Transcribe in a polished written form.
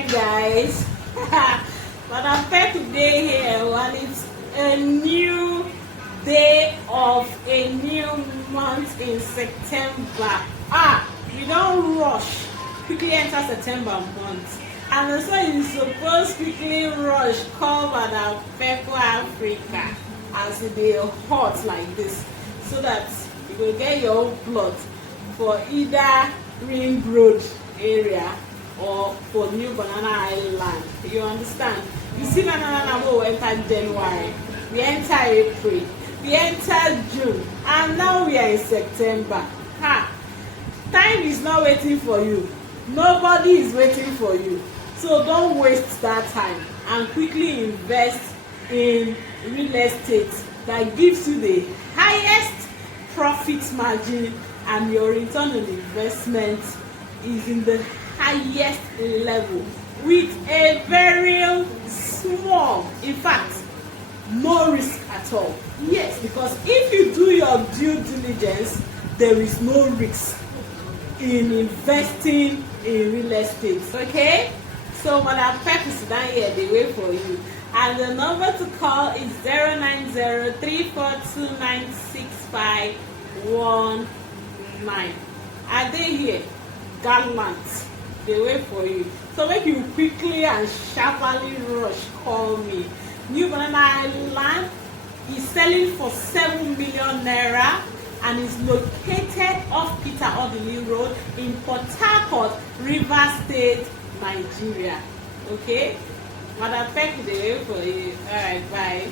Alright guys, but I'm back today here while it's a new day of a new month in September. You don't rush, quickly enter September month. And so you suppose quickly rush cover the Purple Africa as it is hot like this, so that you will get your own plot for either Ring Road area or for new Banana Highland. You understand? You see, Banana will enter January, we enter April, we enter June, and now we are in September. Time is not waiting for you. Nobody is waiting for you. So don't waste that time and quickly invest in real estate that gives you the highest profit margin, and your return on investment is in the highest level with a very small, in fact, no risk at all. Yes, because if you do your due diligence, there is no risk in investing in real estate. Okay, so Madam Pep is down here, they wait for you, and the number to call is 090-342-96519. Are they here? Gallant, they wait for you. So make you quickly and sharply rush call me. New Banana Highland is selling for 7 million naira and is located off Odili Road in Port-Harcourt, Rivers State, Nigeria. Okay, Madam Peck, they wait for you. Alright, bye.